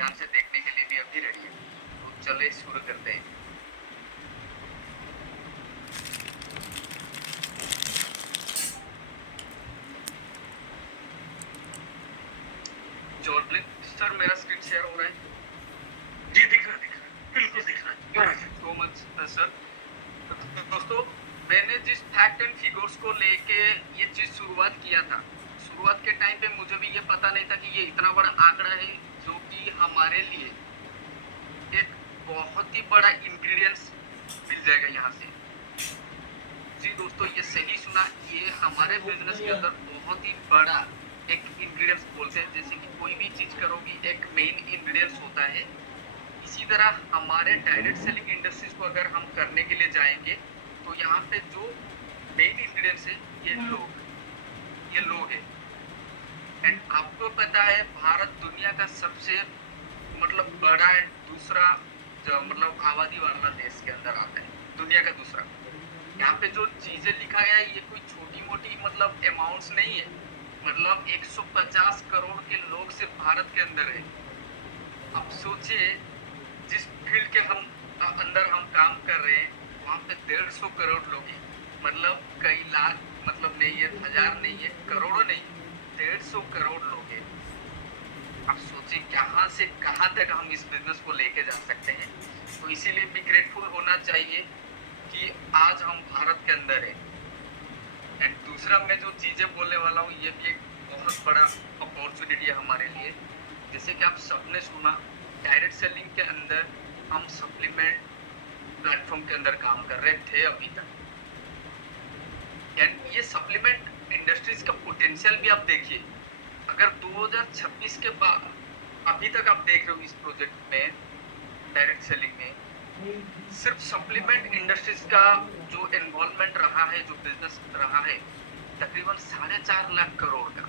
ध्यान से देखने के लिए भी अभी रेडी है। तो चले शुरू करते हैं। जॉर्लिन सर, मेरा स्क्रीन शेयर हो रहा है? जी दिख रहा है, बिल्कुल दिख रहा है। So much sir. दोस्तों, मैंने जिस फैक्ट एंड फिगर्स को लेके ये चीज शुरुआत किया था, शुरुआत के टाइम पे मुझे भी ये पता नहीं था कि ये इतना बड़ा आंकड़ा है जो कि हमारे लिए एक बहुत ही बड़ा इंग्रेडिएंट्स मिल जाएगा यहाँ से। जी दोस्तों, ये सही सुना, ये हमारे बिजनेस के अंदर बहुत ही बड़ा एक इंग्रेडिएंट्स बोलते हैं। जैसे कि कोई भी चीज करोगी एक मेन इंग्रेडिएंट्स होता है, इसी तरह हमारे डायरेक्ट सेलिंग इंडस्ट्रीज को अगर हम करने के लिए जाएंगे तो यहाँ पे जो मेन इंग्रेडिएंट्स है ये लोग है। एंड आपको पता है भारत दुनिया का सबसे मतलब बड़ा एंड दूसरा जो मतलब आबादी वाला देश के अंदर आता है, दुनिया का दूसरा। यहाँ पे जो चीजें लिखा गया है ये कोई छोटी मोटी मतलब अमाउंट्स नहीं है। मतलब 150 करोड़ के लोग सिर्फ भारत के अंदर है। अब सोचिए, जिस फील्ड के अंदर हम काम कर रहे हैं वहाँ पे 150 करोड़ लोग हैं। मतलब कई लाख मतलब नहीं है, हजार नहीं है, करोड़ों नहीं, 150 करोड़ लोग हैं। अब सोचिए कहाँ से कहाँ तक हम इस बिजनेस को लेके जा सकते हैं। तो इसीलिए भी ग्रेटफुल होना चाहिए कि आज हम भारत के अंदर है। एंड दूसरा मैं जो चीजें बोलने वाला हूँ ये भी एक बहुत बड़ा अपॉर्चुनिटी है हमारे लिए। जैसे कि आप सबने सुना, डायरेक्ट सेलिंग के अंदर हम सप्लीमेंट प्लेटफॉर्म के अंदर काम कर रहे थे अभी तक। एंड ये सप्लीमेंट इंडस्ट्रीज का पोटेंशियल भी आप देखिए। अगर 2026 के बाद अभी तक आप देख रहे हो इस प्रोजेक्ट में, डायरेक्ट सेलिंग में सिर्फ सप्लीमेंट इंडस्ट्रीज का जो इन्वॉल्वमेंट रहा है, जो बिजनेस रहा है, तकरीबन 4.5 लाख करोड़ का।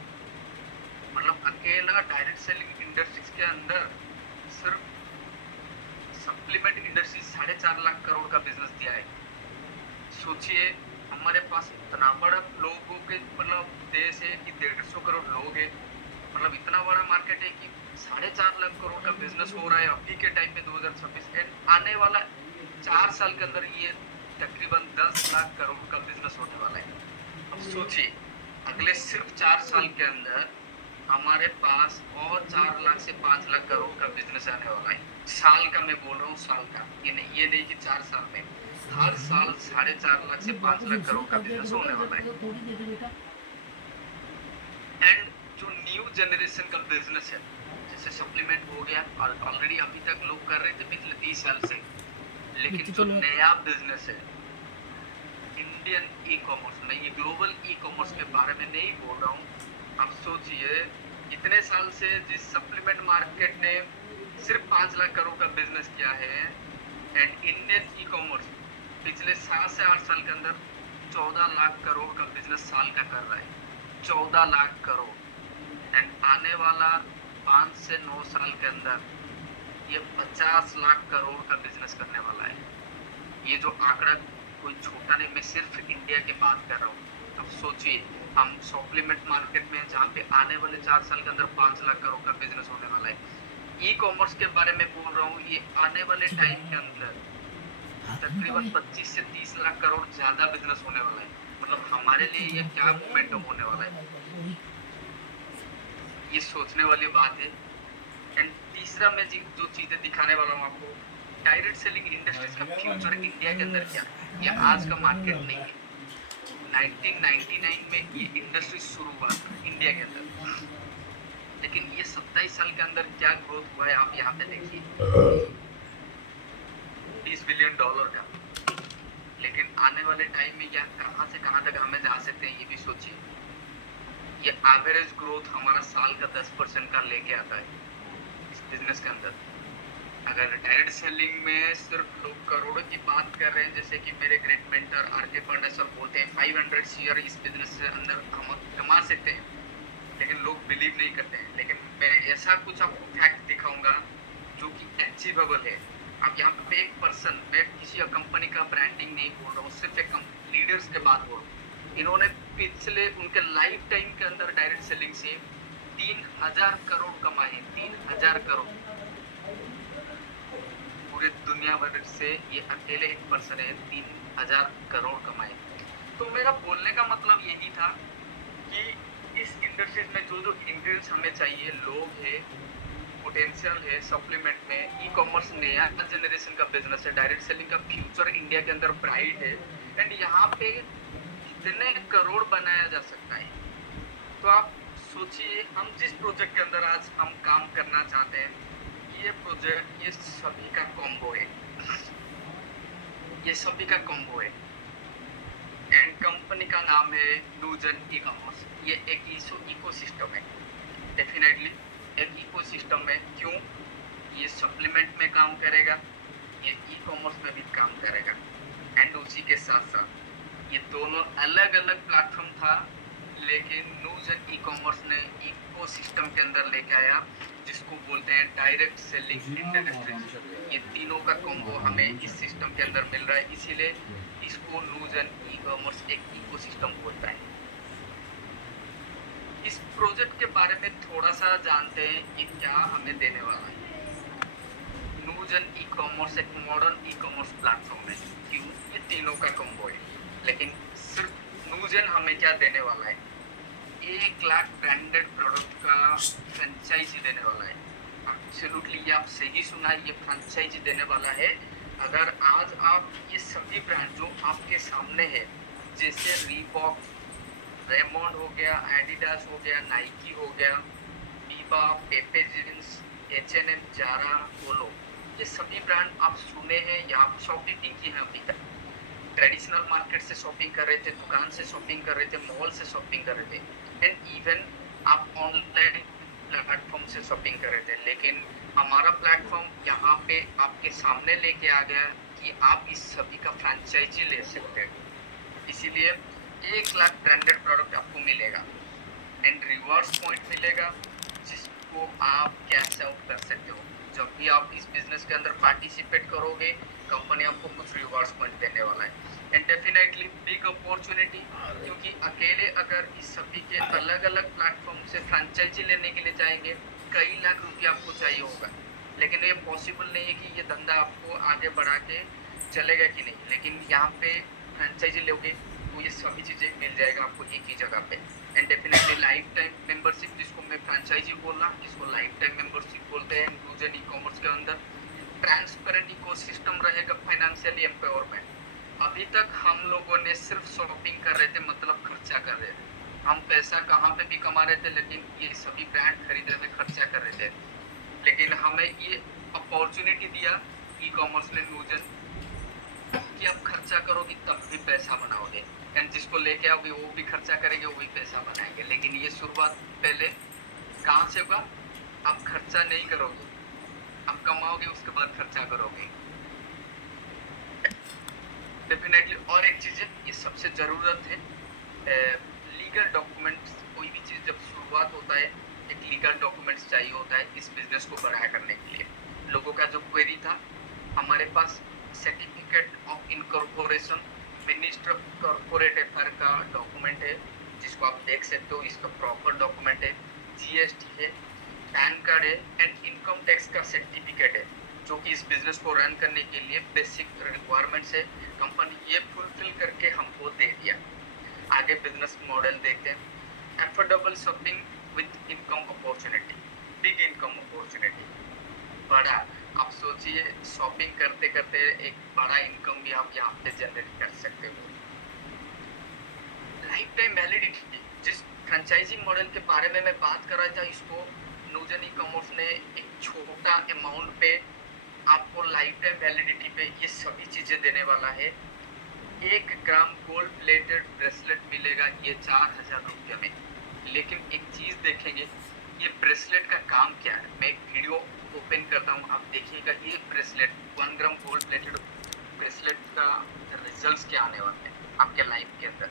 मतलब अकेला डायरेक्ट सेलिंग इंडस्ट्रीज के अंदर सिर्फ सप्लीमेंट इंडस्ट्रीज 4.5 लाख करोड़ का बिजनेस दिया है। सोचिए हमारे पास इतना बड़ा लोगों के मतलब देश है कि 150 करोड़ लोग है। मतलब इतना बड़ा मार्केट है कि 4.5 लाख करोड़ का बिजनेस हो रहा है अभी के टाइम पे 2026। एंड आने वाला 4 साल के अंदर ये तकरीबन 10 लाख करोड़ का बिजनेस होने वाला है। अब सोचिए अगले सिर्फ 4 साल के अंदर हमारे पास और 4 लाख से 5 लाख करोड़ का बिजनेस आने वाला है। साल का मैं बोल रहा हूँ, साल का, ये नहीं कि 4 साल में। हर साल 4.5 लाख से 5 लाख करोड़ का बिजनेस होने वाला है। एंड जो न्यू जनरेशन का बिजनेस है, जैसे सप्लीमेंट हो गया और ऑलरेडी अभी तक लोग कर रहे थे पिछले 30 साल से, लेकिन जो नया बिजनेस है इंडियन ई कॉमर्स, मैं ये ग्लोबल ई कॉमर्स के बारे में नहीं बोल रहा हूँ। आप सोचिए इतने साल से जिस सप्लीमेंट मार्केट ने सिर्फ 5 लाख करोड़ का बिजनेस किया है, एंड इंडियन ई कॉमर्स पिछले 7 से 8 साल के अंदर 14 लाख करोड़ का बिजनेस साल का कर रहा है। 14 लाख करोड़। एंड आने वाला 5 से 9 साल के अंदर ये 50 लाख करोड़ का बिजनेस करने वाला है। ये जो आंकड़ा कोई छोटा नहीं, मैं सिर्फ इंडिया की बात कर रहा हूँ। अब सोचिए हम सप्लीमेंट मार्केट में जहाँ पे आने वाले 4 साल के अंदर 5 लाख करोड़ का बिजनेस होने वाला है। ई कॉमर्स के बारे में बोल रहा हूँ, ये आने वाले टाइम के अंदर तकरीबन 25 से 30 लाख करोड़ ज्यादा बिजनेस होने वाला है। मतलब हमारे लिए ये क्या मोमेंटम होने वाला है, ये सोचने वाली बात है। एंड तीसरा मैं जो चीजें दिखाने वाला हूँ आपको, डायरेक्ट सेलिंग इंडस्ट्रीज का फ्यूचर इंडिया के अंदर क्या, ये आज का मार्केट नहीं है। 1999 में ये इंडस्ट्री शुरू हुआ था इंडिया के अंदर, लेकिन ये 27 साल के अंदर क्या ग्रोथ हुआ है आप यहाँ पे देखिए, $30 बिलियन का। लेकिन आने वाले टाइम में क्या कहाँ से कहाँ तक हमें जा सकते हैं ये भी सोचिए। ये एवरेज ग्रोथ हमारा साल का 10% का लेके आता है इस बिजनेस के अंदर। अगर डायरेक्ट सेलिंग में सिर्फ लोग करोड़ों की बात कर रहे हैं, जैसे कि मेरे great mentor R K. Pandey sir बोलते हैं 500 शेयर इस बिजनेस के अंदर हम कमा सकते हैं, लेकिन लोग बिलीव नहीं करते हैं। लेकिन मैं ऐसा कुछ आपको फैक्ट दिखाऊंगा जो कि अचीवेबल है। अब यहाँ पे एक पर्सन, मैं किसी कंपनी का ब्रांडिंग नहीं बोल रहा हूँ, सिर्फ एक लीडर्स के बात बोल रहा हूँ। इन्होंने पिछले उनके लाइफ टाइम के अंदर डायरेक्ट सेलिंग से 3000 करोड़ कमाए, 3000 करोड़। पूरे दुनिया भर से ये अकेले एक पर्सन है 3,000 करोड़ कमाए। तो मेरा बोलने का मतलब यही था कि इस इंडस्ट्रीज में जो जो इंग्रेडिएंट्स हमें चाहिए, लोग है, पोटेंशियल है, सप्लीमेंट में, ई कॉमर्स नया जनरेशन का बिजनेस है, डायरेक्ट सेलिंग का फ्यूचर इंडिया के अंदर ब्राइट है, एंड यहाँ पे कितने करोड़ बनाया जा सकता है। तो आप सोचिए, हम जिस प्रोजेक्ट के अंदर आज हम काम करना चाहते हैं, ये प्रोजेक्ट ये सभी का कॉम्बो है, ये सभी का कॉम्बो है, एंड कंपनी का नाम है नूजन ई कॉमर्स। ये एक इकोसिस्टम है, डेफिनेटली एक इकोसिस्टम है। क्यों? ये सप्लीमेंट में काम करेगा, ये ई कॉमर्स में भी काम करेगा, एंड उसी के साथ साथ ये दोनों अलग अलग प्लेटफॉर्म था, लेकिन नूजन ई कॉमर्स ने इकोसिस्टम के अंदर लेके आया, जिसको बोलते हैं डायरेक्ट सेलिंग इंडस्ट्री। ये तीनों का कॉम्बो हमें इस सिस्टम के अंदर मिल रहा है, इसीलिए इसको नूजन ई कॉमर्स एक इकोसिस्टम बोलता है। इस प्रोजेक्ट के बारे में थोड़ा सा जानते हैं, ये क्या हमें देने वाला है। नूजन ई कॉमर्स एक मॉडर्न ई कॉमर्स प्लेटफॉर्म है। क्यों? ये तीनों का कॉम्बो है, लेकिन सिर्फ नूजन हमें क्या देने वाला है? 1 लाख ब्रांडेड प्रोडक्ट का फ्रेंचाइजी देने वाला है। एब्सोल्युटली, ये आप सही सुना है, ये फ्रेंचाइजी देने वाला है। अगर आज आप ये सभी ब्रांड जो आपके सामने है, जैसे रीबॉक, रेमोंड हो गया, एडिडास हो गया, नाइकी हो गया, बीबा, पेपे जींस, H&M, जारा, पोलो, ये सभी ब्रांड आप सुने हैं या आप शॉपिंग की है अभी तक। ट्रेडिशनल मार्केट से शॉपिंग कर रहे थे, दुकान से शॉपिंग कर रहे थे, मॉल से शॉपिंग कर रहे थे, एंड इवन आप ऑनलाइन प्लेटफॉर्म से शॉपिंग कर रहे थे, लेकिन हमारा प्लेटफॉर्म यहाँ पे आपके सामने लेके आ गया कि आप इस सभी का फ्रेंचाइजी ले सकते हैं। इसीलिए 1 लाख ब्रांडेड प्रोडक्ट आपको मिलेगा, एंड रिवर्स पॉइंट मिलेगा, जिसको आप कैश आउट कर सकते हो। जब भी आप इस बिजनेस के अंदर पार्टिसिपेट करोगे, कंपनी आपको कुछ रिवर्स पॉइंट देने वाला है, एंड डेफिनेटली बिग अपॉर्चुनिटी, क्योंकि अकेले अगर इस सभी के अलग अलग प्लेटफॉर्म से फ्रेंचाइजी लेने के लिए जाएंगे, कई लाख रुपया आपको चाहिए होगा, लेकिन ये पॉसिबल नहीं है कि ये धंधा आपको आगे बढ़ा के चलेगा कि नहीं। लेकिन यहाँ पे फ्रेंचाइजी लोगे तो ये सभी चीज़ें मिल जाएगा आपको एक ही जगह पे, and definitely life time membership, जिसको मैं फ्रेंचाइजी बोलना, जिसको लाइफ टाइम मेंबरशिप बोलते हैं। नूजन ई कॉमर्स के अंदर ट्रांसपेरेंट इकोसिस्टम रहेगा, फाइनेंशियली एम्पावरमेंट। अभी तक हम लोगों ने सिर्फ शॉपिंग कर रहे थे, मतलब खर्चा कर रहे थे, हम पैसा कहाँ पे भी कमा रहे थे, लेकिन ये सभी ब्रांड खरीदने में खर्चा कर रहे थे। लेकिन हमें ये अपॉर्चुनिटी दिया ई कॉमर्स ने, नूजन, कि आप खर्चा करोगे तब भी पैसा बनाओगे, एंड जिसको लेके आओगे वो भी खर्चा करेंगे, वो भी पैसा बनाएंगे। लेकिन ये शुरुआत पहले कहाँ से होगा? आप खर्चा नहीं करोगे, आप कमाओगे, उसके बाद खर्चा करोगे। डेफिनेटली। और एक चीज़ है, ये सबसे ज़रूरत है, लीगल डॉक्यूमेंट्स। कोई भी चीज़ जब शुरुआत होता है, एक लीगल डॉक्यूमेंट्स चाहिए होता है इस बिजनेस को बढ़ाया करने के लिए। लोगों का जो क्वेरी था, हमारे पास certificate of incorporation, minister of corporate affair का डॉक्यूमेंट है, जिसको आप देख सकते हो, इसका प्रॉपर डॉक्यूमेंट है। GST है, पैन कार्ड है, एंड इनकम टैक्स का सर्टिफिकेट है, जो कि इस बिजनेस को रन करने के लिए बेसिक रिक्वायरमेंट्स है। कंपनी ये फुलफिल करके हमको दे दिया। आगे बिजनेस मॉडल देखते हैं। Affordable shopping with income opportunity, big income opportunity, बड़ा। आप सोचिए, शॉपिंग करते करते एक बड़ा इनकम भी आप यहाँ पे जनरेट कर सकते हो। लाइफ टाइम वैलिडिटी, जिस फ्रेंचाइजी मॉडल के बारे में मैं बात कर रहा था, इसको नूजन ई कॉमर्स ने एक छोटा अमाउंट पे आपको लाइफ टाइम वैलिडिटी पे ये सभी चीज़ें देने वाला है। 1 ग्राम गोल्ड प्लेटेड ब्रेसलेट मिलेगा, ये 4,000 रुपये में। लेकिन एक चीज़ देखेंगे, ये ब्रेसलेट का काम क्या है। मैं एक वीडियो ओपन करता हूँ, आप देखिएगा। ये bracelet 1 gram gold plated bracelet का रिजल्ट्स क्या आने वाले हैं आपके लाइफ के अंदर।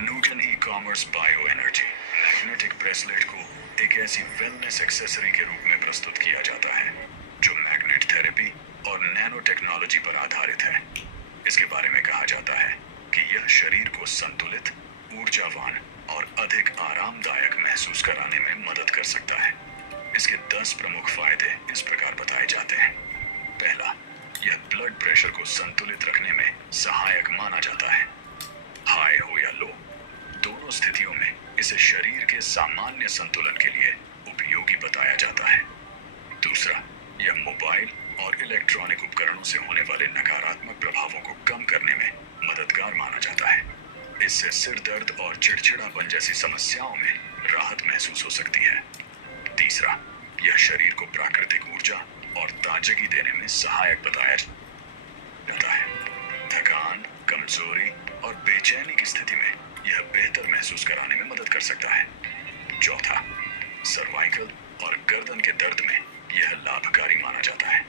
नूजन e commerce bio energy magnetic bracelet को एक ऐसी वेलनेस एक्सेसरी के रूप में प्रस्तुत किया जाता है जो मैग्नेट थेरेपी और नैनो टेक्नोलॉजी पर आधारित है। इसके बारे में कहा जाता है कि यह शरीर को संतुलित ऊर्जावान और अधिक आरामदायक महसूस कराने में मदद कर सकता है। इसके 10 प्रमुख फायदे इस प्रकार बताए जाते हैं। पहला, यह ब्लड प्रेशर को संतुलित रखने में सहायक माना जाता है। हाई हो या लो, दोनों स्थितियों में इसे शरीर के सामान्य संतुलन के लिए उपयोगी बताया जाता है। दूसरा, यह मोबाइल और इलेक्ट्रॉनिक उपकरणों से होने वाले नकारात्मक प्रभावों को कम करने में मददगार माना जाता है। इससे सिर दर्द और चिड़चिड़ापन जैसी समस्याओं में राहत महसूस हो सकती है। तीसरा, यह शरीर को प्राकृतिक ऊर्जा और ताजगी देने में सहायक बताया जाता है। थकान, कमजोरी और बेचैनी की स्थिति में यह बेहतर महसूस कराने में मदद कर सकता है। चौथा, सर्वाइकल और गर्दन के दर्द में यह लाभकारी माना जाता है।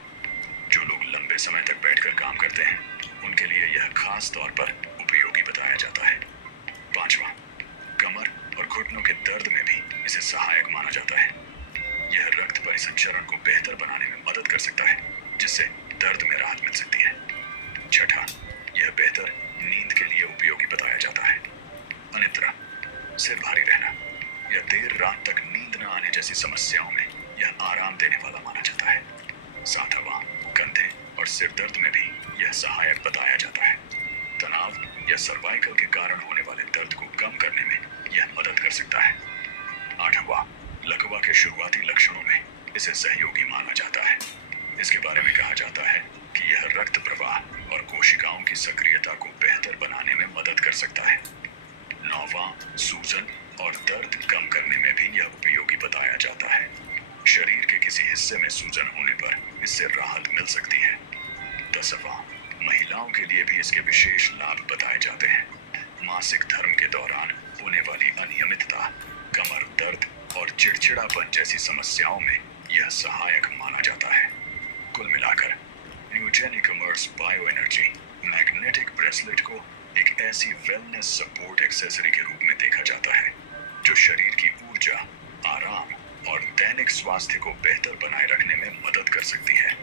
जो लोग लंबे समय तक बैठकर काम करते हैं, उनके लिए यह खास तौर पर उपयोगी बताया जाता है। पांचवा, कमर और घुटनों के दर्द में भी इसे सहायक माना जाता है। यह रक्त परिसंचरण को बेहतर बनाने में मदद कर सकता है, जिससे दर्द में राहत मिल सकती है। छठा, यह बेहतर नींद के लिए उपयोगी बताया जाता है। अनिद्रा, सिर भारी रहना या देर रात तक नींद न आने जैसी समस्याओं में यह आराम देने वाला माना जाता है। सातवां, कंधे और सिर दर्द में भी यह सहायक बताया जाता है। तनाव या सर्वाइकल के कारण होने वाले दर्द को कम करने में यह मदद कर सकता है। आठवां, लकवा के शुरुआती लक्षणों में इसे सहयोगी माना जाता है। इसके बारे में कहा जाता है कि यह रक्त प्रवाह और कोशिकाओं की सक्रियता को बेहतर बनाने में मदद कर सकता है। नौवां, सूजन और दर्द कम करने में भी यह उपयोगी बताया जाता है। शरीर के किसी हिस्से में सूजन होने पर इससे राहत मिल सकती है। 10वां, महिलाओं के लिए भी इसके विशेष लाभ बताए जाते हैं। मासिक धर्म के दौरान होने वाली अनियमितता, कमर दर्द और चिड़चिड़ापन जैसी समस्याओं में यह सहायक माना जाता है। कुल मिलाकर न्यूजेनिक इमर्स बायो एनर्जी मैग्नेटिक ब्रेसलेट को एक ऐसी वेलनेस सपोर्ट एक्सेसरी के रूप में देखा जाता है जो शरीर की ऊर्जा, आराम और दैनिक स्वास्थ्य को बेहतर बनाए रखने में मदद कर सकती है।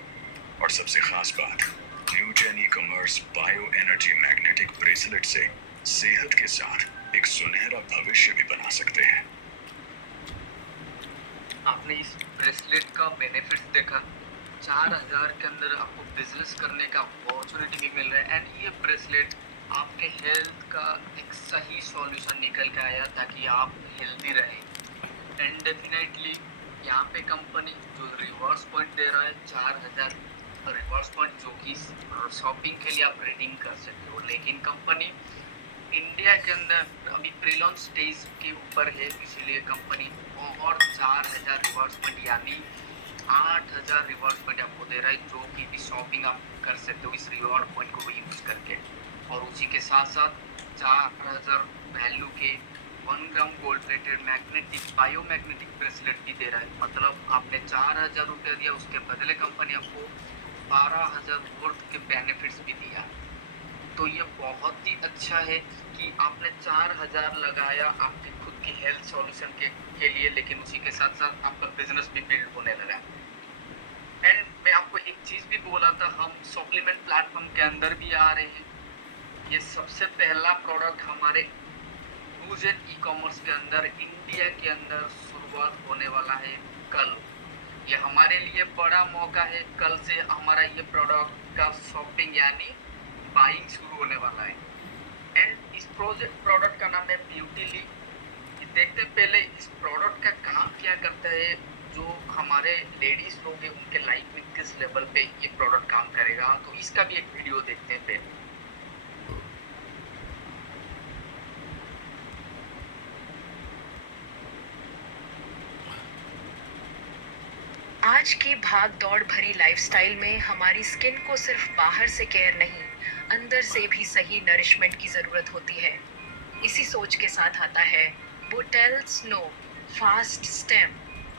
और सबसे खास बात, न्यूजेनिक इमर्स बायो एनर्जी मैग्नेटिक ब्रेसलेट से सेहत के साथ एक सुनहरा भविष्य भी बना सकते हैं। आपने इस ब्रेसलेट का बेनिफिट्स देखा। 4000 के अंदर आपको बिजनेस करने का अपॉर्चुनिटी भी मिल रहा है एंड ये ब्रेसलेट आपके हेल्थ का एक सही सॉल्यूशन निकल के आया ताकि आप हेल्दी रहें। एंड डेफिनेटली यहाँ पे कंपनी जो रिवर्स पॉइंट दे रहा है 4000 रिवर्स पॉइंट, जो कि शॉपिंग के लिए आप रिडीम कर सकते हो, लेकिन कंपनी इंडिया के अंदर अभी प्री लॉन्च स्टेज के ऊपर है, इसीलिए कंपनी और 4000 रिवर्स पॉइंट यानी 8000 रिवर्स पॉइंट आपको दे रहा है, जो कि भी शॉपिंग आप कर सकते हो इस रिवॉर्ड पॉइंट को यूज करके। और उसी के साथ साथ 4000 वैल्यू के 1 gram gold plated magnetic biomagnetic bracelet भी दे रहा है। मतलब आपने 4000 रुपया दिया, उसके बदले कंपनी आपको 12000 वर्थ के बेनिफिट्स भी दिया। तो ये बहुत ही अच्छा है कि आपने 4000 लगाया आपके खुद की हेल्थ सॉल्यूशन के लिए, लेकिन उसी के साथ साथ आपका बिजनेस भी बिल्ड होने लगा। एंड मैं आपको एक चीज़ भी बोला था, हम सप्लीमेंट प्लेटफॉर्म के अंदर भी आ रहे हैं। ये सबसे पहला प्रोडक्ट हमारे न्यूजेन ई कॉमर्स के अंदर इंडिया के अंदर शुरुआत होने वाला है कल। ये हमारे लिए बड़ा मौका है। कल से हमारा ये प्रोडक्ट का शॉपिंग यानी बाइंग शुरू होने वाला है। एंड इस प्रोडक्ट का नाम है ब्यूटीली। देखते हैं पहले इस प्रोडक्ट का काम क्या करता है, जो हमारे लेडीज लोग हैं उनके लाइफ में किस लेवल पे ये प्रोडक्ट काम करेगा। तो इसका भी एक वीडियो देखते हैं पहले। आज की भाग दौड़ भरी लाइफस्टाइल में हमारी स्किन को सिर्फ बाहर से केयर नहीं, अंदर से भी सही नरिशमेंट की ज़रूरत होती है। इसी सोच के साथ आता है बोटेल स्नो फास्ट स्टेम,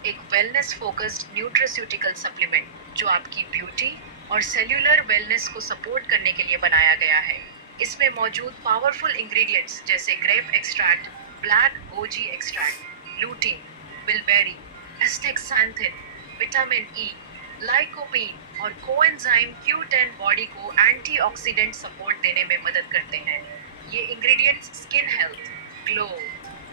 एक वेलनेस फोकस्ड न्यूट्रास्यूटिकल सप्लीमेंट जो आपकी ब्यूटी और सेल्यूलर वेलनेस को सपोर्ट करने के लिए बनाया गया है। इसमें मौजूद पावरफुल इंग्रेडिएंट्स जैसे grape extract, black goji extract, lutein, bilberry, astaxanthin, vitamin E, lycopene और कोएंजाइम Q10 बॉडी को एंटीऑक्सीडेंट सपोर्ट देने में मदद करते हैं। ये ingredients skin health, glow,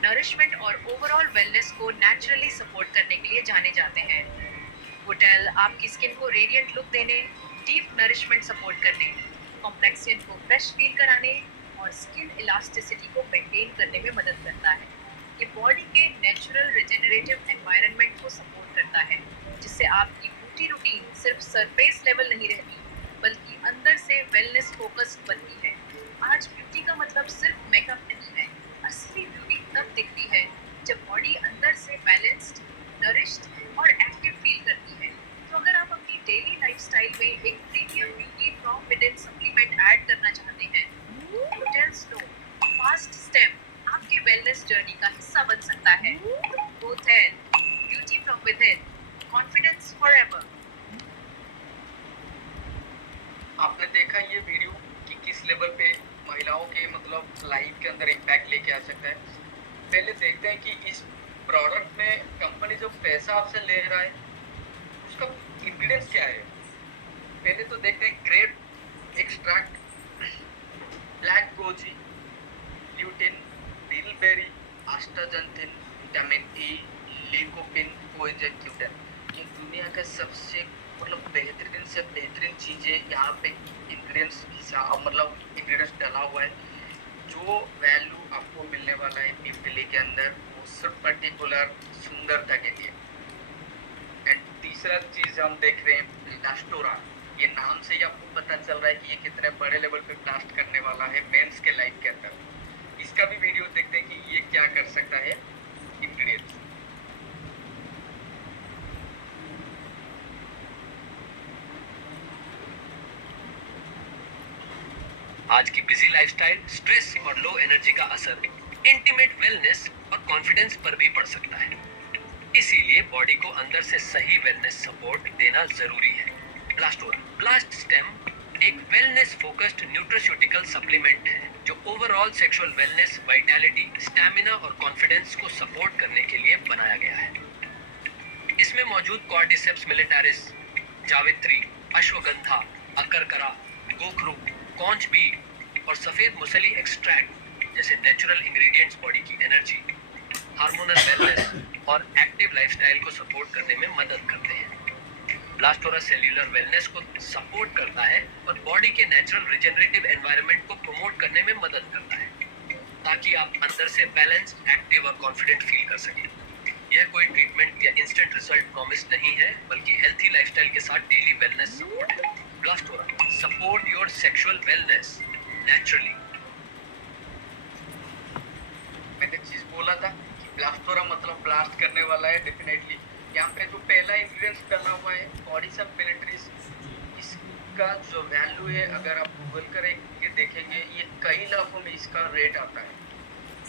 nourishment और ओवरऑल वेलनेस को नेचुरली सपोर्ट करने के लिए जाने जाते हैं। वुटेल आपकी स्किन को रेडिएंट लुक देने, डीप नरिशमेंट सपोर्ट करने, कॉम्प्लेक्शन को फ्रेश फील कराने और स्किन इलास्टिसिटी को मेंटेन करने में मदद करता है। ये बॉडी के नेचुरल रिजेनरेटिव एनवायरनमेंट को सपोर्ट करता है, जिससे आपकी ब्यूटी रूटीन सिर्फ सरफेस लेवल नहीं रहती, बल्कि अंदर से वेलनेस फोकस्ड बनती है। आज ब्यूटी का मतलब सिर्फ मेकअप नहीं है। असली ब्यूटी तब दिखती है जब बॉडी अंदर से बैलेंस्ड, नरिश्ड और एक्टिव फील करती है। तो अगर आप अपनी डेली लाइफस्टाइल में एक premium beauty from within supplement add करना चाहते हैं, वुटेल स्नो फास्ट स्टेप आपके वेलनेस जर्नी का हिस्सा बन सकता है। वुटेल beauty from within, confidence forever. आपने देखा ये वीडियो कि किस लेवल पे महिलाओं के मतलब लाइफ के अंदर इम्पैक्ट लेके आ सकता है। पहले देखते हैं कि इस प्रोडक्ट में कंपनी जो पैसा आपसे ले रहा है उसका इंग्रेडिएंट्स क्या है। पहले तो देखते हैं grape extract, black goji, lutein, bilberry, astaxanthin, vitamin E, lycopene, coenzyme. ये दुनिया का सबसे मतलब बेहतरीन से बेहतरीन चीज़ें यहाँ पे इंग्रेडिएंट्स मतलब इंग्रेडिएंट्स डाला हुआ है। जो वैल्यू आपको मिलने वाला है पिपली के अंदर वो सिर्फ पर्टिकुलर सुंदरता के लिए। एंड तीसरा चीज़ हम देख रहे हैं ब्लास्टोरा। ये नाम से ही आपको पता चल रहा है कि ये कितने बड़े लेवल पे ब्लास्ट करने वाला है मेंस के लाइफ के अंदर। इसका भी वीडियो देखते हैं कि ये क्या कर सकता है इंग्रेडिएंट्स। आज की बिजी लाइफस्टाइल, स्ट्रेस और लो एनर्जी का असर इंटीमेट वेलनेस और कॉन्फिडेंस पर भी पड़ सकता है। इसीलिए बॉडी को अंदर से सही वेलनेस सपोर्ट देना जरूरी है। ब्लास्टोरा ब्लास्ट स्टेम एक वेलनेस फोकस्ड न्यूट्रास्यूटिकल सप्लीमेंट है जो overall sexual wellness, vitality, stamina और कॉन्फिडेंस को सपोर्ट करने के लिए बनाया गया है। इसमें मौजूद कॉर्डिसेप्स मिलिटारिस, जावित्री, अश्वगंधा, अकरकरा, गोखरू, कॉन्च बी और सफेद मुसली एक्सट्रैक्ट जैसे नेचुरल इंग्रेडिएंट्स बॉडी की एनर्जी, हार्मोनल वेलनेस और एक्टिव लाइफस्टाइल को सपोर्ट करने में मदद करते हैं। ब्लास्टोरा सेल्यूलर वेलनेस को सपोर्ट करता है और बॉडी के नेचुरल रिजेनरेटिव एनवायरनमेंट को प्रमोट करने में मदद करता है, ताकि आप अंदर से बैलेंस, एक्टिव और कॉन्फिडेंट फील कर सकें। यह कोई ट्रीटमेंट या इंस्टेंट रिजल्ट प्रॉमिस नहीं है, बल्कि हेल्थी लाइफस्टाइल के साथ डेली वेलनेस सपोर्ट है। ब्लास्टोरा support your sexual wellness naturally. मैंने चीज बोला था कि ब्लास्टोरा मतलब ब्लास्ट करने वाला है। डेफिनेटली यहाँ पे जो पहला इंग्रेडिएंट्स डाला हुआ है कॉर्डिसेप्स मिलिटारिस, इसका जो वैल्यू है अगर आप गूगल करके देखेंगे ये कई लाखों में इसका रेट आता है।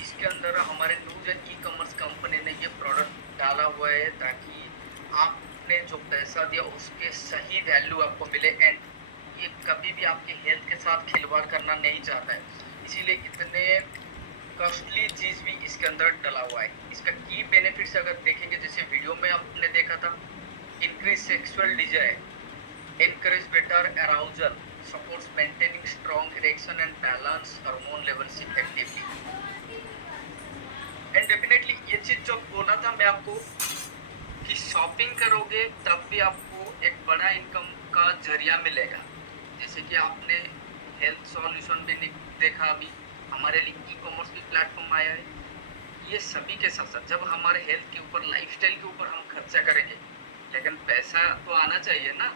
इसके अंदर हमारे news and e commerce company ने ये प्रोडक्ट डाला हुआ है ताकि आपने जो पैसा दिया उसके सही वैल्यू आपको मिले। एंड ये कभी भी आपके हेल्थ के साथ खिलवाड़ करना नहीं चाहता है, इसीलिए इतने कॉस्टली चीज़ भी इसके अंदर डला हुआ है। इसका की बेनिफिट्स अगर देखेंगे, जैसे वीडियो में आपने देखा था, increase sexual desire, encourage better arousal, supports maintaining strong erection and balance hormone levels effectively. And definitely ये चीज जो बोला था मैं आपको कि शॉपिंग करोगे तब भी आपको एक बड़ा इनकम का जरिया मिलेगा। जैसे कि आपने हेल्थ सॉल्यूशन भी देखा, अभी हमारे लिए ई कॉमर्स भी प्लेटफॉर्म आया है। ये सभी के साथ साथ जब हमारे हेल्थ के ऊपर, लाइफस्टाइल के ऊपर हम खर्चा करेंगे, लेकिन पैसा तो आना चाहिए ना,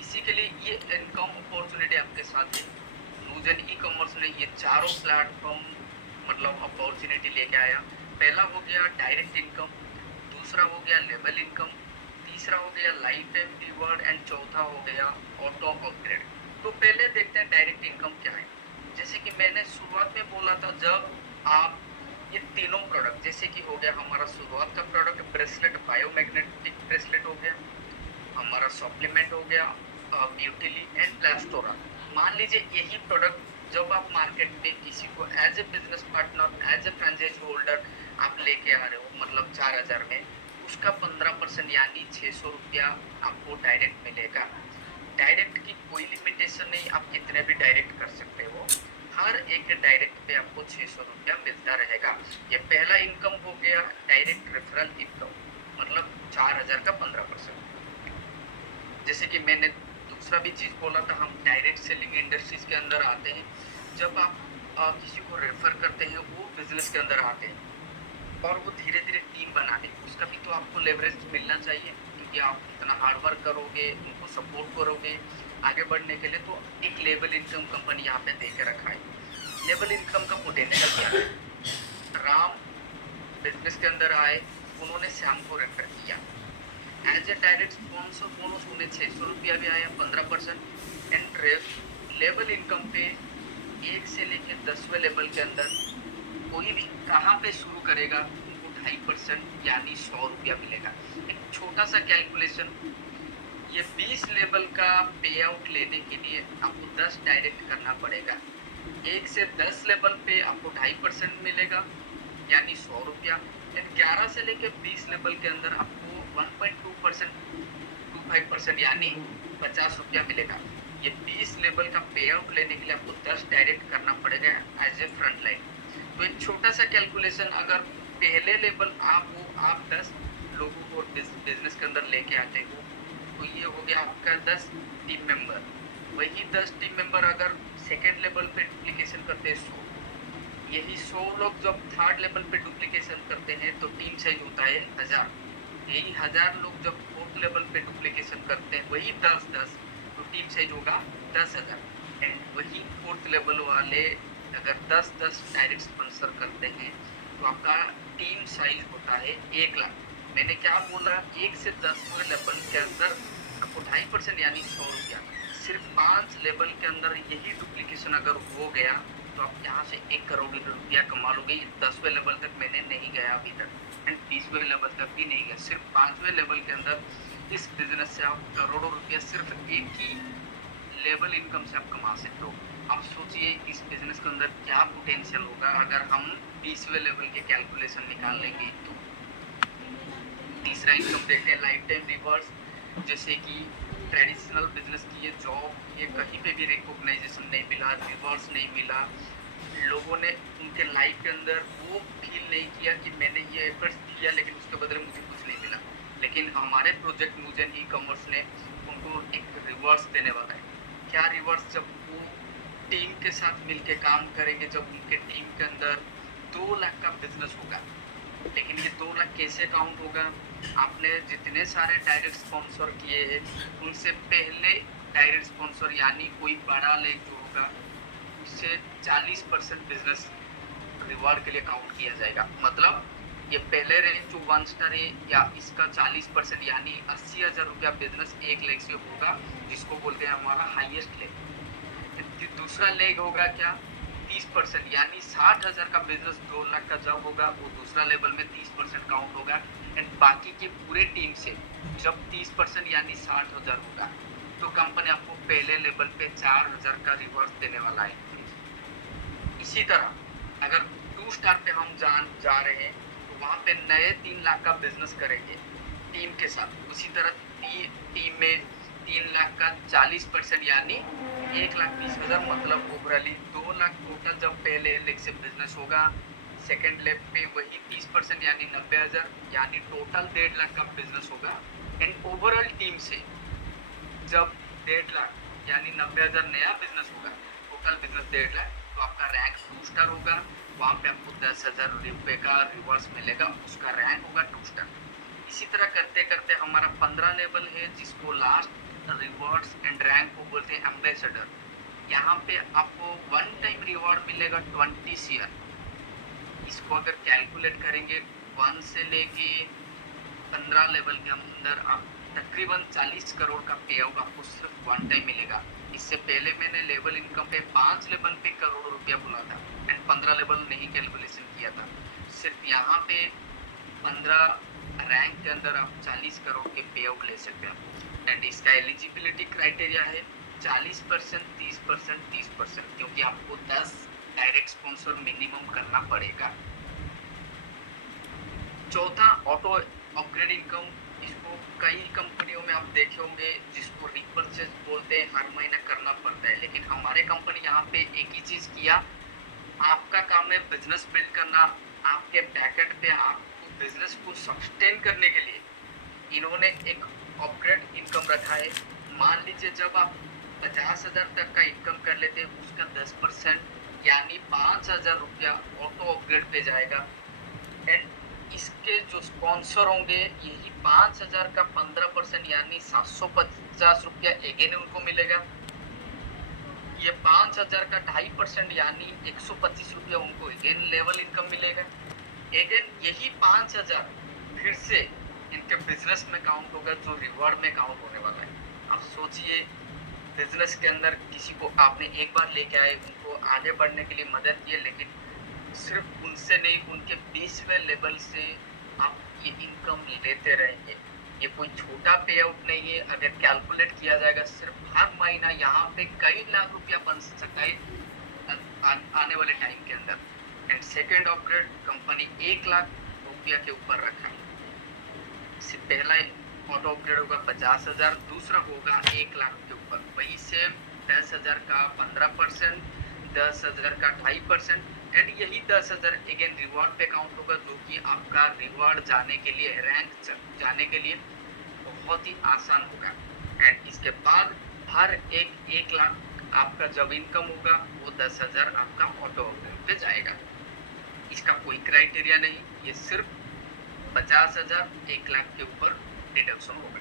इसी के लिए ये इनकम अपॉर्चुनिटी आपके साथ है। नूजन ई कॉमर्स ने ये चारों प्लेटफॉर्म मतलब अपॉर्चुनिटी लेके आया। पहला हो गया डायरेक्ट इनकम, दूसरा हो गया लेवल इनकम, तीसरा हो गया लाइफ टाइम रिवॉर्ड एंड चौथा हो गया ऑटो अपग्रेड। तो पहले देखते हैं डायरेक्ट इनकम क्या है। जैसे कि मैंने शुरुआत में बोला था, जब आप ये तीनों प्रोडक्ट, जैसे कि हो गया हमारा शुरुआत का प्रोडक्ट ब्रेसलेट, बायोमैग्नेटिक ब्रेसलेट हो गया, हमारा सप्लीमेंट हो गया ब्यूटीली एंड ब्लास्टोरा। मान लीजिए यही प्रोडक्ट जब आप मार्केट में किसी को as a business partner, as a franchise holder आप लेके आ रहे हो, मतलब 4000 में, उसका 15% यानी 600 रुपया आपको डायरेक्ट मिलेगा। डायरेक्ट की कोई लिमिटेशन नहीं, आप कितने भी डायरेक्ट कर सकते हो, हर एक डायरेक्ट पे आपको 600 रुपया मिलता है। कितना रहेगा। ये पहला इनकम हो गया डायरेक्ट रेफरल इनकम, मतलब 4,000 का 15%। जैसे कि मैंने दूसरा भी चीज़ बोला था, हम डायरेक्ट सेलिंग इंडस्ट्रीज के अंदर आते हैं। जब आप किसी को रेफर करते हैं वो बिजनेस के अंदर आते हैं और वो धीरे धीरे टीम बनाने, उसका भी तो आपको लेवरेज मिलना चाहिए, क्योंकि आप इतना हार्ड वर्क करोगे, उनको सपोर्ट करोगे आगे बढ़ने के लिए। तो एक लेवल इनकम कंपनी यहाँ पे दे के रखा है। लेवल इनकम का पोटेंशियल क्या है? राम बिजनेस के अंदर आए, उन्होंने श्याम को रेफर किया as a direct sponsor, bonus उन्हें 600 रुपया भी आया 15%। एंड लेवल इनकम पे 1 से लेकर 10वें लेवल के अंदर कोई भी कहाँ पे शुरू करेगा उनको 2.5% यानी 100 रुपया मिलेगा। एक छोटा सा कैलकुलेशन, ये 20 लेवल का पे आउट लेने के लिए आपको 10 डायरेक्ट करना पड़ेगा। 1 से 10 लेवल पे आपको 2.5% मिलेगा यानी 100 रुपया। एंड 11 से लेकर 20 लेवल के अंदर आपको 1.25% यानी 50 रुपया मिलेगा। ये 20 लेवल का पे आउट लेने के लिए आपको 10 डायरेक्ट करना पड़ेगा एज ए फ्रंट लाइन। तो एक छोटा सा कैलकुलेशन, अगर पहले लेवल आप हो, आप 10 लोगों को बिजनेस के अंदर लेके आते हो, तो ये हो गया आपका 10 टीम मेंबर। वही 10 टीम मेंबर अगर सेकेंड लेवल पे डुप्लीकेशन करते हैं 100, यही 100 लोग जब थर्ड लेवल पे डुप्लीकेशन करते हैं तो टीम साइज होता है 1000। यही 1000 लोग जब फोर्थ लेवल पे डुप्लीकेशन करते हैं, वही 10-10, तो टीम साइज होगा 10,000। एंड वही फोर्थ लेवल वाले अगर 10-10 डायरेक्ट स्पॉन्सर करते हैं तो आपका टीम साइज होता है 1 लाख। मैंने क्या बोला, 1 से 10वें लेवल के अंदर आपको 2.5% यानी 100 रुपया। सिर्फ 5 लेवल के अंदर यही डुप्लीकेशन अगर हो गया तो आप यहाँ से 1 करोड़ रुपया कमा लोगे। 10वें लेवल तक मैंने नहीं गया अभी तक एंड 20वें लेवल तक भी नहीं गया। सिर्फ 5वें लेवल के अंदर इस बिजनेस से आप करोड़ों रुपया सिर्फ एक ही लेवल इनकम से आप कमा सकते हो। आप सोचिए इस बिजनेस के अंदर क्या पोटेंशियल होगा अगर हम 20वें लेवल के कैलकुलेशन निकाल लेंगे तो। तीसरा इनकम देखते हैं लाइफ टाइम रिवॉर्ड्स। जैसे कि ट्रेडिशनल बिजनेस की ये जॉब, ये कहीं पे भी रिकॉग्नाइजेशन नहीं मिला, रिवॉर्ड्स नहीं मिला, लोगों ने उनके लाइफ के अंदर वो फील नहीं किया कि मैंने ये एफर्ट्स किया लेकिन उसके बदले मुझे कुछ नहीं मिला। लेकिन हमारे प्रोजेक्ट न्यूजन ई कॉमर्स ने उनको एक रिवॉर्ड्स देने वाला है। क्या रिवॉर्ड्स? जब वो टीम के साथ मिलके काम करेंगे, जब उनके टीम के अंदर 2 लाख का बिजनेस होगा। लेकिन ये 2 लाख कैसे काउंट होगा? आपने जितने सारे डायरेक्ट स्पॉन्सर किए हैं उनसे पहले डायरेक्ट स्पॉन्सर यानी कोई बड़ा लेग जो होगा उससे 40% बिजनेस रिवॉर्ड के लिए काउंट किया जाएगा। मतलब ये पहले रेंज जो 1 स्टार है या इसका 40% यानी 80,000 रुपया बिजनेस एक लेग से होगा, जिसको बोलते हैं हमारा हाईएस्ट लेग। दूसरा लेग होगा क्या? 30% यानी 60,000 का बिजनेस 2 लाख का जब होगा वो दूसरा लेवल में 30% काउंट होगा। एंड बाकी के पूरे टीम से जब 30% यानी 60,000 होगा तो कंपनी आपको पहले लेवल पे 4,000 का रिवॉर्ड देने वाला है। इसी तरह अगर 2 स्टार पे हम जा रहे हैं तो वहाँ पे नए 3 लाख का बिजनेस करेंगे टीम के साथ। उसी तरह टीम में 3 लाख का 40% यानी 1,20,000, मतलब ओवरऑली 2 लाख टोटल जब पहले लेग से बिजनेस होगा। सेकेंड लेग पे वही 30% यानी 90,000 यानी टोटल 1.5 लाख का बिजनेस होगा। एंड ओवरऑल टीम से जब 1.5 लाख यानी 90,000 नया बिजनेस होगा, टोटल बिजनेस 1.5 लाख, तो आपका रैंक 2 स्टार होगा। वहाँ पे आपको 10,000 रुपये का रिवॉर्ड्स मिलेगा, उसका रैंक होगा 2 स्टार। इसी तरह करते करते हमारा 15 लेवल है जिसको लास्ट रिवॉर्ड्स एंड रैंक को बोलते हैं एम्बेसडर। यहाँ पे आपको 1 टाइम रिवॉर्ड मिलेगा 20 CR। इसको अगर कैलकुलेट करेंगे 1 से लेके 15 लेवल के अंदर आप तकरीबन 40 करोड़ का पे आउट आपको सिर्फ 1 टाइम मिलेगा। इससे पहले मैंने लेवल इनकम पे 5 लेवल पे करोड़ रुपया बोला था एंड 15 लेवल नहीं कैलकुलेशन किया था। सिर्फ यहाँ पे 15 रैंक के अंदर आप 40 करोड़ के पे आउट ले सकते हैं। एंड इसका एलिजिबिलिटी क्राइटेरिया है 40%, 30%, 30%, क्योंकि आपको 10 डायरेक्ट स्पॉन्सर मिनिमम करना पड़ेगा। चौथा ऑटो अपग्रेड इनकम। इसको कई कंपनियों में आप देखे होंगे जिसको रिपर्चेज बोलते हैं, हर महीने करना पड़ता है। लेकिन हमारे कंपनी यहाँ पे एक ही चीज़ किया, आपका काम है बिजनेस बिल्ड करना। आपके बैकएंड पे आपको बिजनेस को सस्टेन करने के लिए इन्होंने एक अपग्रेड इनकम रखा है। मान लीजिए जब आप 50,000 तक का इनकम कर लेते हैं, उसका 10% यानी 5,000 रुपया ऑटो अपग्रेड पे जाएगा। एंड इसके जो स्पॉन्सर होंगे यही 5,000 का 15% यानी 750 रुपया एगेन उनको मिलेगा। ये 5,000 का 2.5% यानी 125 रुपया उनको एगेन लेवल इनकम मिलेगा। एगेन यही 5,000 फिर से इनके बिजनेस में काउंट होगा, जो रिवॉर्ड में काउंट होने वाला है। अब सोचिए बिजनेस के अंदर किसी को आपने एक बार लेके आए, उनको आगे बढ़ने के लिए मदद की, लेकिन सिर्फ उनसे नहीं, उनके 20वें लेवल से आप ये इनकम लेते रहेंगे। ये कोई छोटा पे आउट नहीं है। अगर कैलकुलेट किया जाएगा सिर्फ हर महीना यहाँ पे कई लाख रुपया बन सकता है आने वाले टाइम के अंदर। And second upgrade company 1 lakh रुपया के ऊपर रखा है। इससे पहला ऑटो अपग्रेड होगा 50,000, दूसरा होगा 1 लाख के ऊपर। वही सेम 10,000 का 15%, 10,000 का 2.5% एंड यही 10,000 अगेन रिवॉर्ड पे काउंट होगा, जो कि आपका रिवॉर्ड जाने के लिए, रैंक जाने के लिए बहुत ही आसान होगा। एंड इसके बाद हर 1 लाख आपका जब इनकम होगा वो 10,000 आपका ऑटो अपग्रेड पे जाएगा। इसका कोई क्राइटेरिया नहीं, ये सिर्फ 50,000 1 लाख के ऊपर डिडक्शन होगा।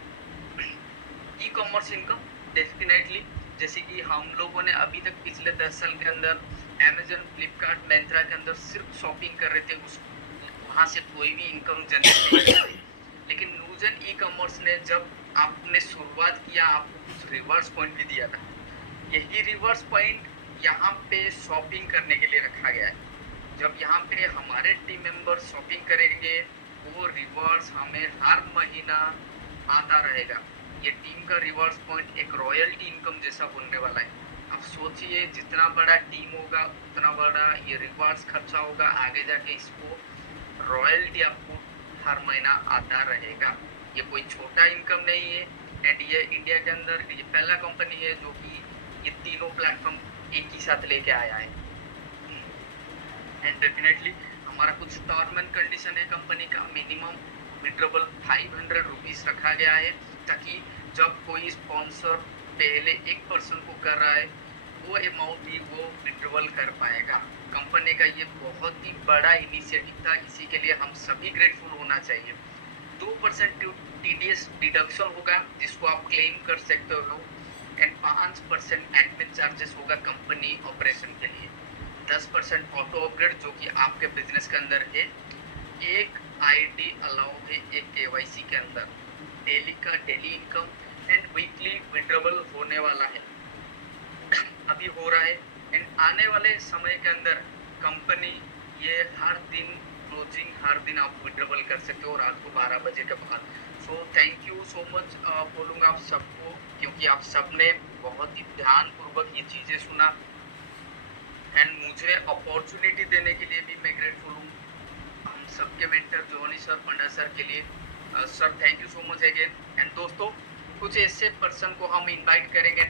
ई कॉमर्स इनकम डेफिनेटली, जैसे कि हम लोगों ने अभी तक पिछले 10 साल के अंदर अमेजन, फ्लिपकार्ट, मिंत्रा के अंदर सिर्फ शॉपिंग कर रहे थे, उस वहाँ से कोई भी इनकम जनरेट नहीं कर रही। लेकिन नूजन ई कॉमर्स ने जब आपने शुरुआत किया, आपको कुछ रिवर्स पॉइंट भी दिया था। यही रिवर्स पॉइंट यहाँ पे शॉपिंग करने के लिए रखा गया है। जब यहाँ पे हमारे टीम मेंबर शॉपिंग करेंगे, वो रिवर्स हमें हर महीना आता रहेगा। ये टीम का रिवर्स पॉइंट एक रॉयल्टी इनकम जैसा होने वाला है। अब सोचिए जितना बड़ा टीम होगा उतना बड़ा ये रिवार्ड्स खर्चा होगा, आगे जाके इसको रॉयल्टी आपको हर महीना आता रहेगा। ये कोई छोटा इनकम नहीं है। एंड ये इंडिया के अंदर ये पहला कंपनी है जो कि ये तीनों प्लेटफॉर्म एक ही साथ लेके आया है। एंड डेफिनेटली हमारा कुछ टर्म एंड कंडीशन है कंपनी का। मिनिमम विड्रॉबल 500 रुपीज़ रखा गया है, ताकि जब कोई स्पॉन्सर पहले एक पर्सन को कर रहा है वो अमाउंट भी वो विड्रॉल कर पाएगा। कंपनी का ये बहुत ही बड़ा इनिशिएटिव था, इसी के लिए हम सभी ग्रेटफुल होना चाहिए। 2% TDS डिडक्शन होगा जिसको आप क्लेम कर सकते हो, एंड 5% एडमिन चार्जेस होगा कंपनी ऑपरेशन के लिए। 10% ऑटो अपग्रेड जो कि आपके बिजनेस के अंदर है। एक ID अलाउ है एक KYC के अंदर। डेली का डेली इनकम एंड वीकली विड्रॉबल होने वाला है, अभी हो रहा है। एंड आने वाले समय के अंदर कंपनी ये हर दिन क्लोजिंग हर दिन आप विड्रॉबल कर सकते हो रात को 12 बजे के बाद। So thank you so much बोलूँगा आप सबको, क्योंकि आप सब ने बहुत ही ध्यानपूर्वक ये चीज़ें सुना। एंड मुझे अपॉर्चुनिटी देने के लिए भी मैं ग्रेटफुल हूँ हम सबके मेंटर जोनी सर, पंडा सर के लिए। Sir thank you so much again. And दोस्तों कुछ ऐसे पर्सन को हम इनवाइट करेंगे